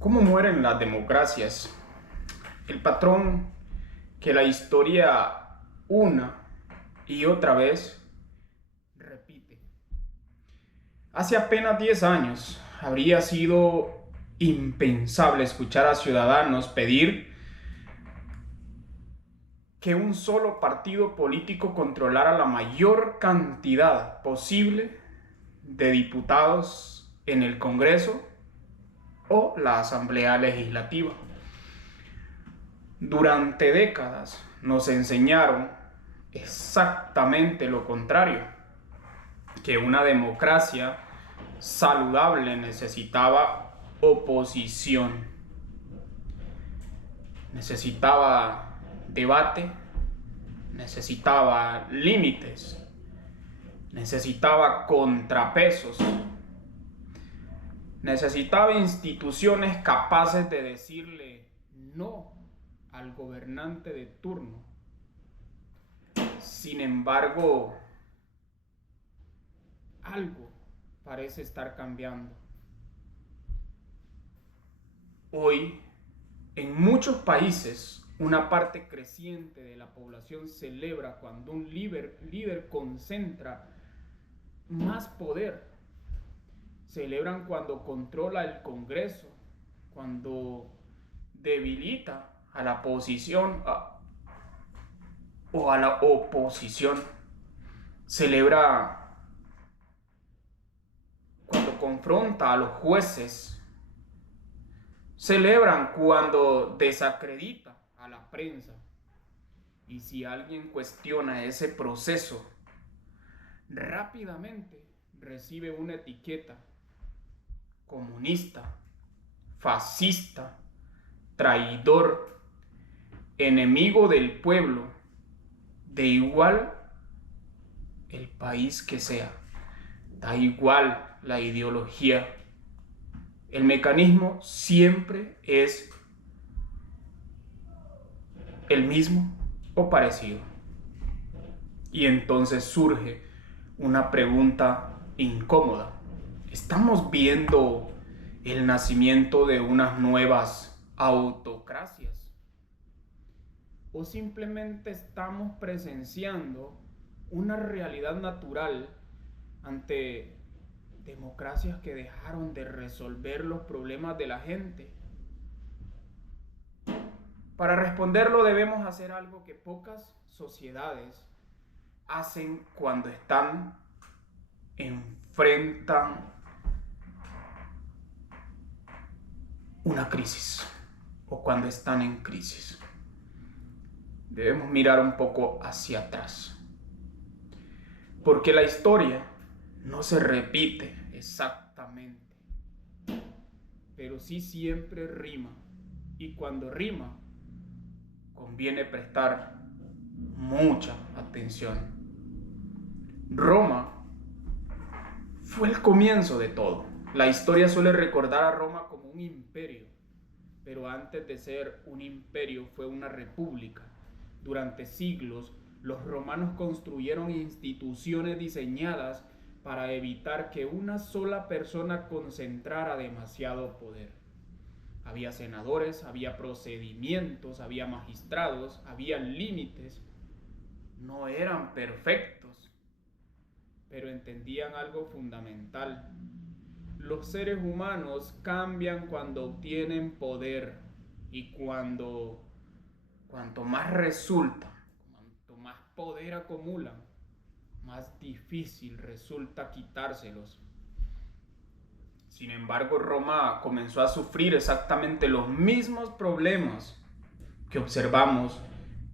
¿Cómo mueren las democracias? El patrón que la historia una y otra vez repite. Hace apenas 10 años habría sido impensable escuchar a ciudadanos pedir que un solo partido político controlara la mayor cantidad posible de diputados en el Congreso o la Asamblea Legislativa. Durante décadas nos enseñaron exactamente lo contrario, que una democracia saludable necesitaba oposición, necesitaba debate, necesitaba límites, necesitaba contrapesos, necesitaba instituciones capaces de decirle no al gobernante de turno. Sin embargo, algo parece estar cambiando. Hoy, en muchos países, una parte creciente de la población celebra cuando un líder concentra más poder. Celebran cuando controla el Congreso, cuando debilita a la oposición o a la oposición. Celebra cuando confronta a los jueces. Celebran cuando desacredita a la prensa. Y si alguien cuestiona ese proceso, rápidamente recibe una etiqueta: comunista, fascista, traidor, enemigo del pueblo, de igual el país que sea, da igual la ideología. El mecanismo siempre es el mismo o parecido. Y entonces surge una pregunta incómoda. ¿Estamos viendo el nacimiento de unas nuevas autocracias? ¿O simplemente estamos presenciando una realidad natural ante democracias que dejaron de resolver los problemas de la gente? Para responderlo debemos hacer algo que pocas sociedades hacen cuando enfrentan una crisis o cuando están en crisis. Debemos mirar un poco hacia atrás, porque la historia no se repite exactamente, pero sí siempre rima, y cuando rima conviene prestar mucha atención. Roma fue el comienzo de todo. La historia suele recordar a Roma como un imperio, pero antes de ser un imperio fue una república. Durante siglos, los romanos construyeron instituciones diseñadas para evitar que una sola persona concentrara demasiado poder. Había senadores, había procedimientos, había magistrados, había límites. No eran perfectos, pero entendían algo fundamental. Los seres humanos cambian cuando obtienen poder, y cuanto más resulta, cuanto más poder acumulan, más difícil resulta quitárselos. Sin embargo, Roma comenzó a sufrir exactamente los mismos problemas que observamos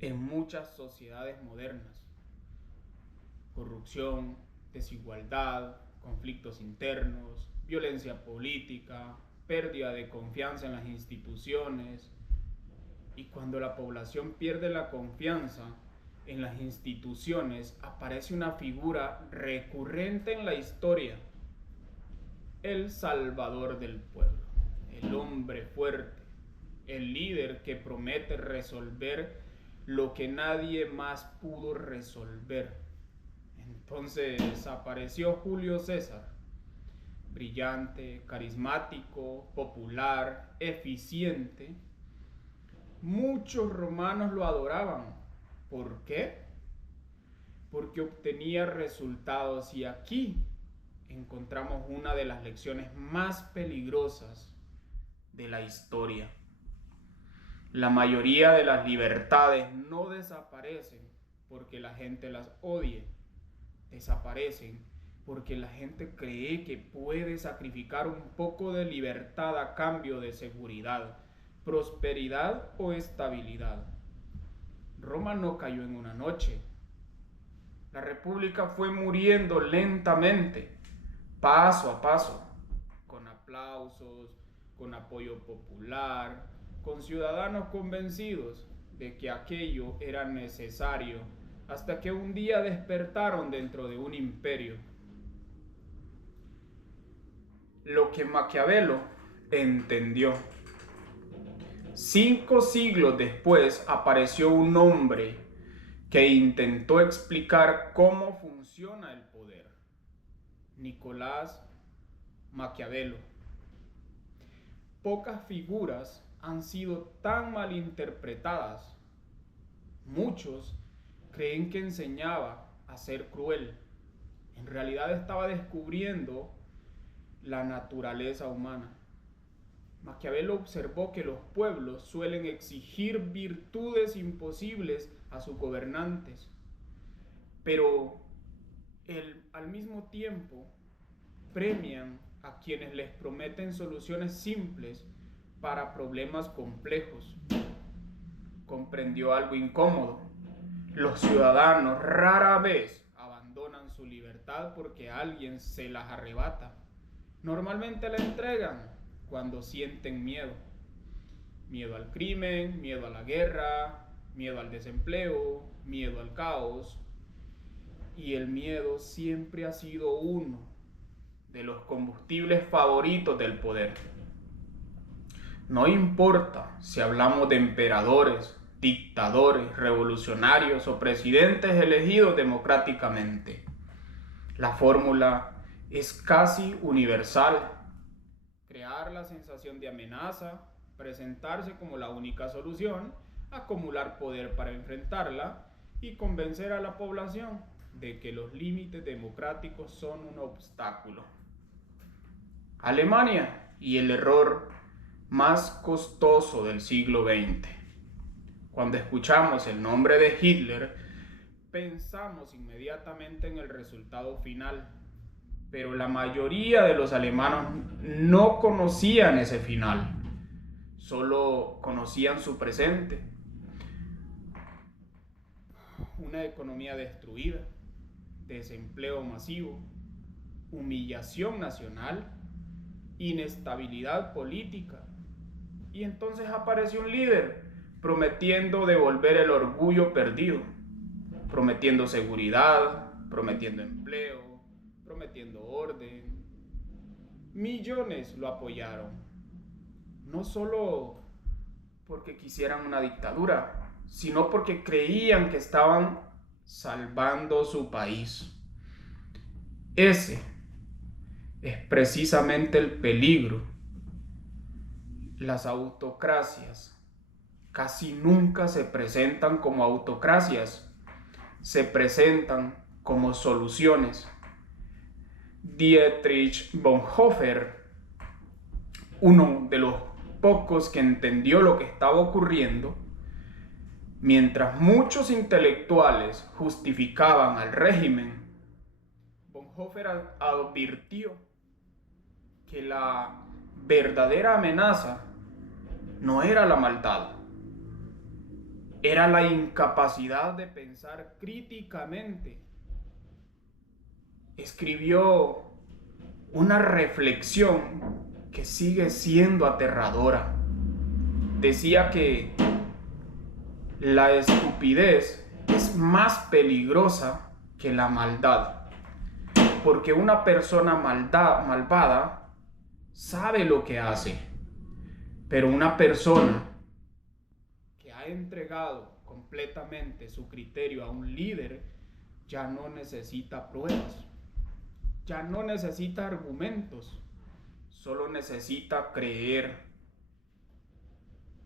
en muchas sociedades modernas: corrupción, desigualdad, conflictos internos, violencia política, pérdida de confianza en las instituciones. Y cuando la población pierde la confianza en las instituciones, aparece una figura recurrente en la historia: el salvador del pueblo, el hombre fuerte, el líder que promete resolver lo que nadie más pudo resolver. Entonces apareció Julio César, brillante, carismático, popular, eficiente, muchos romanos lo adoraban. ¿Por qué? Porque obtenía resultados, y aquí encontramos una de las lecciones más peligrosas de la historia. La mayoría de las libertades no desaparecen porque la gente las odie, desaparecen porque la gente cree que puede sacrificar un poco de libertad a cambio de seguridad, prosperidad o estabilidad. Roma no cayó en una noche. La república fue muriendo lentamente, paso a paso, con aplausos, con apoyo popular, con ciudadanos convencidos de que aquello era necesario, hasta que un día despertaron dentro de un imperio. Lo que Maquiavelo entendió. 5 siglos después apareció un hombre que intentó explicar cómo funciona el poder. Nicolás Maquiavelo. Pocas figuras han sido tan malinterpretadas. Muchos creen que enseñaba a ser cruel. En realidad estaba descubriendo la naturaleza humana. Maquiavelo observó que los pueblos suelen exigir virtudes imposibles a sus gobernantes, pero al mismo tiempo premian a quienes les prometen soluciones simples para problemas complejos. Comprendió algo incómodo. Los ciudadanos rara vez abandonan su libertad porque alguien se las arrebata. Normalmente la entregan cuando sienten miedo. Miedo al crimen, miedo a la guerra, miedo al desempleo, miedo al caos. Y el miedo siempre ha sido uno de los combustibles favoritos del poder. No importa si hablamos de emperadores, dictadores, revolucionarios o presidentes elegidos democráticamente. La fórmula es casi universal. Crear la sensación de amenaza, presentarse como la única solución, acumular poder para enfrentarla y convencer a la población de que los límites democráticos son un obstáculo. Alemania y el error más costoso del siglo XX. Cuando escuchamos el nombre de Hitler, pensamos inmediatamente en el resultado final, pero la mayoría de los alemanes no conocían ese final, solo conocían su presente. Una economía destruida, desempleo masivo, humillación nacional, inestabilidad política. Y entonces apareció un líder prometiendo devolver el orgullo perdido, prometiendo seguridad, prometiendo empleo, prometiendo orden. Millones lo apoyaron, no solo porque quisieran una dictadura, sino porque creían que estaban salvando su país. Ese es precisamente el peligro. Las autocracias casi nunca se presentan como autocracias, se presentan como soluciones. Dietrich Bonhoeffer, uno de los pocos que entendió lo que estaba ocurriendo, mientras muchos intelectuales justificaban al régimen, Bonhoeffer advirtió que la verdadera amenaza no era la maldad, era la incapacidad de pensar críticamente. Escribió una reflexión que sigue siendo aterradora. Decía que la estupidez es más peligrosa que la maldad, porque una persona malvada sabe lo que hace, pero una persona que ha entregado completamente su criterio a un líder ya no necesita pruebas, ya no necesita argumentos, solo necesita creer.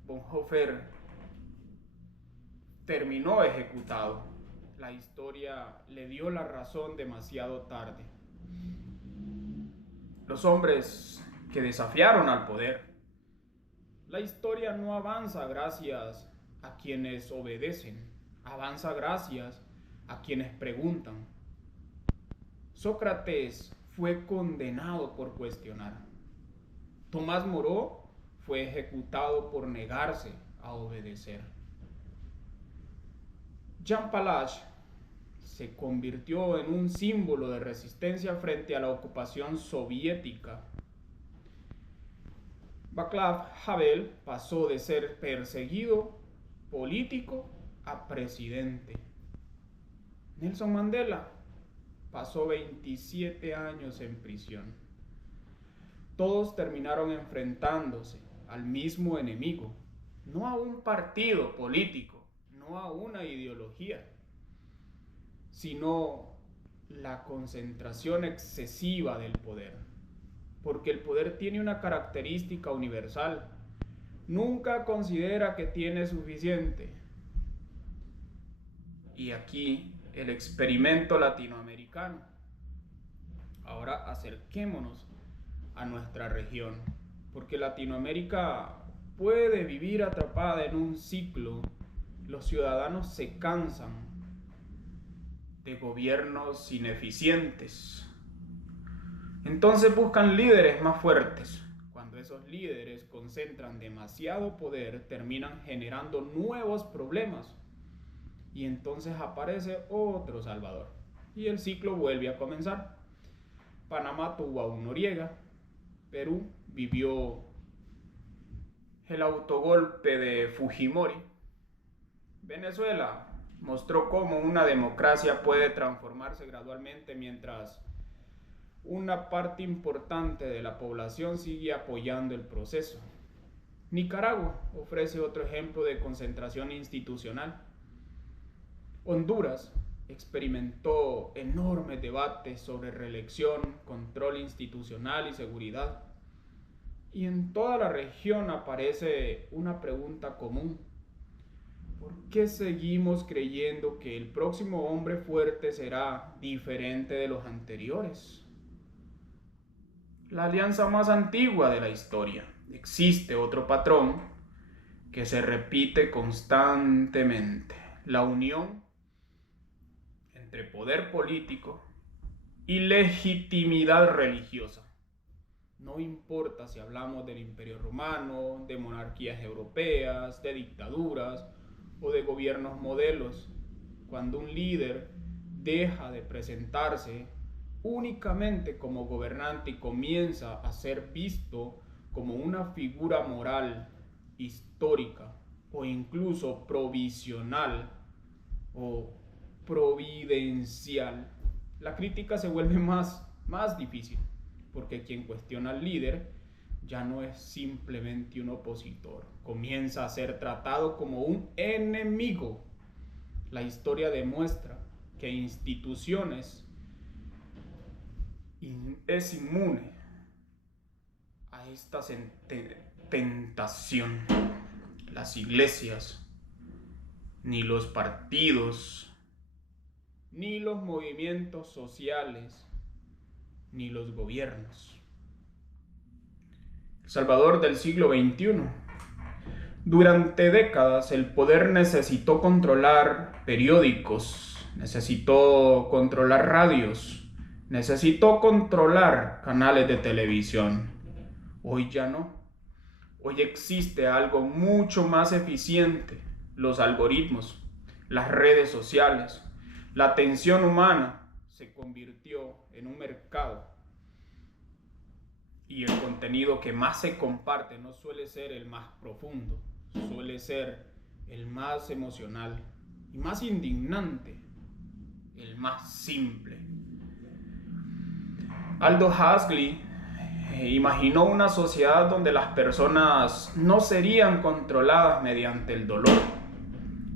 Bonhoeffer terminó ejecutado. La historia le dio la razón demasiado tarde. Los hombres que desafiaron al poder. La historia no avanza gracias a quienes obedecen, avanza gracias a quienes preguntan. Sócrates fue condenado por cuestionar. Tomás Moró fue ejecutado por negarse a obedecer. Jean Palach se convirtió en un símbolo de resistencia frente a la ocupación soviética. Václav Havel pasó de ser perseguido político a presidente. Nelson Mandela pasó 27 años en prisión. Todos terminaron enfrentándose al mismo enemigo, no a un partido político, no a una ideología, sino la concentración excesiva del poder. Porque el poder tiene una característica universal. Nunca considera que tiene suficiente. Y aquí el experimento latinoamericano. Ahora acerquémonos a nuestra región, porque Latinoamérica puede vivir atrapada en un ciclo. Los ciudadanos se cansan de gobiernos ineficientes. Entonces buscan líderes más fuertes. Cuando esos líderes concentran demasiado poder, terminan generando nuevos problemas. Y entonces aparece otro Salvador. Y el ciclo vuelve a comenzar. Panamá tuvo a un Noriega. Perú vivió el autogolpe de Fujimori. Venezuela mostró cómo una democracia puede transformarse gradualmente mientras una parte importante de la población sigue apoyando el proceso. Nicaragua ofrece otro ejemplo de concentración institucional. Honduras experimentó enormes debates sobre reelección, control institucional y seguridad. Y en toda la región aparece una pregunta común. ¿Por qué seguimos creyendo que el próximo hombre fuerte será diferente de los anteriores? La alianza más antigua de la historia. Existe otro patrón que se repite constantemente. La unión entre poder político y legitimidad religiosa. No importa si hablamos del Imperio Romano, de monarquías europeas, de dictaduras o de gobiernos modelos. Cuando un líder deja de presentarse únicamente como gobernante y comienza a ser visto como una figura moral, histórica o incluso provisional o providencial, la crítica se vuelve más difícil, porque quien cuestiona al líder ya no es simplemente un opositor, comienza a ser tratado como un enemigo. La historia demuestra que instituciones es inmune a esta tentación. Las iglesias, ni los partidos, ni los movimientos sociales, ni los gobiernos. El Salvador del siglo XXI. Durante décadas el poder necesitó controlar periódicos, necesitó controlar radios, necesitó controlar canales de televisión. Hoy ya no. Hoy existe algo mucho más eficiente: los algoritmos, las redes sociales. La atención humana se convirtió en un mercado y el contenido que más se comparte no suele ser el más profundo, suele ser el más emocional y más indignante, el más simple. Aldous Huxley imaginó una sociedad donde las personas no serían controladas mediante el dolor,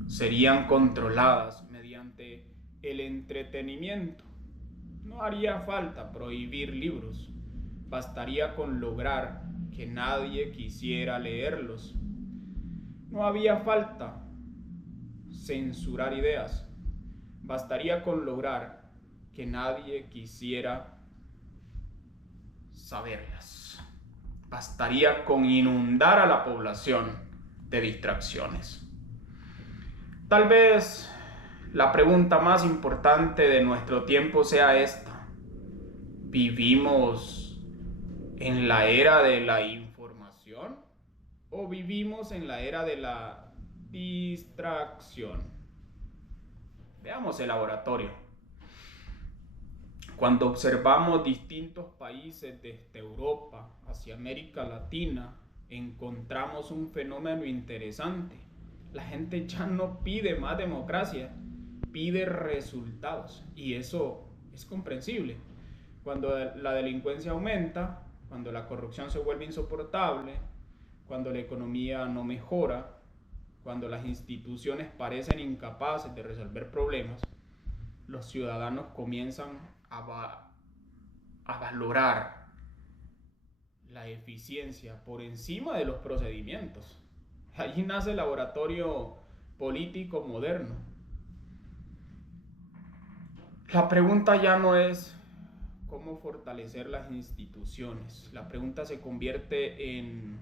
serían controladas mediante el entretenimiento. No haría falta prohibir libros, bastaría con lograr que nadie quisiera leerlos. No había falta censurar ideas, bastaría con lograr que nadie quisiera saberlas. Bastaría con inundar a la población de distracciones. Tal vez la pregunta más importante de nuestro tiempo sea esta: ¿vivimos en la era de la información o vivimos en la era de la distracción? Veamos el laboratorio. Cuando observamos distintos países desde Europa hacia América Latina, encontramos un fenómeno interesante. La gente ya no pide más democracia, pide resultados, y eso es comprensible. Cuando la delincuencia aumenta, cuando la corrupción se vuelve insoportable, cuando la economía no mejora, cuando las instituciones parecen incapaces de resolver problemas, los ciudadanos comienzan a valorar la eficiencia por encima de los procedimientos. Allí nace el laboratorio político moderno. La pregunta ya no es cómo fortalecer las instituciones. La pregunta se convierte en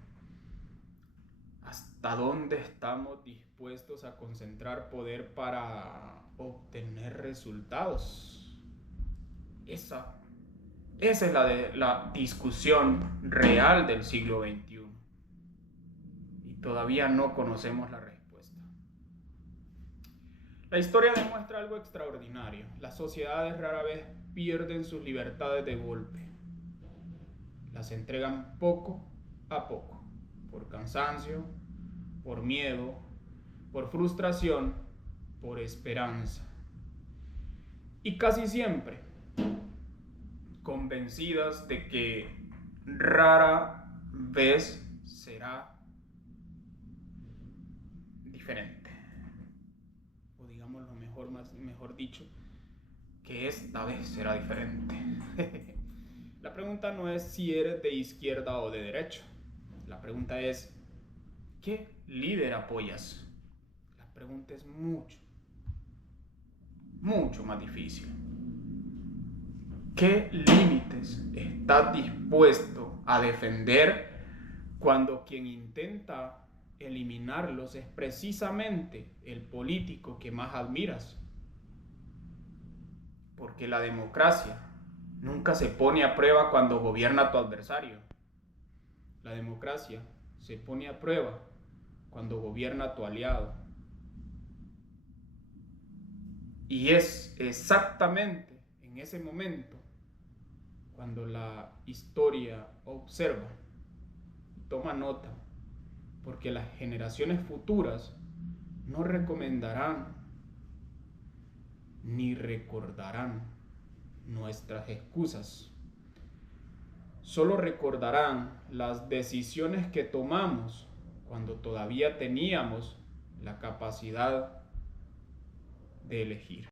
¿hasta dónde estamos dispuestos a concentrar poder para obtener resultados? Esa es la discusión real del siglo XXI. Y todavía no conocemos la respuesta. La historia demuestra algo extraordinario. Las sociedades rara vez pierden sus libertades de golpe. Las entregan poco a poco, por cansancio, por miedo, por frustración, por esperanza. Y casi siempre convencidas de que rara vez será diferente. O digamos lo mejor dicho, que esta vez será diferente. La pregunta no es si eres de izquierda o de derecha. La pregunta es, ¿qué líder apoyas? La pregunta es mucho más difícil. ¿Qué límites estás dispuesto a defender cuando quien intenta eliminarlos es precisamente el político que más admiras? Porque la democracia nunca se pone a prueba cuando gobierna tu adversario. La democracia se pone a prueba cuando gobierna tu aliado. Y es exactamente en ese momento cuando la historia observa, toma nota, porque las generaciones futuras no recomendarán ni recordarán nuestras excusas. Solo recordarán las decisiones que tomamos cuando todavía teníamos la capacidad de elegir.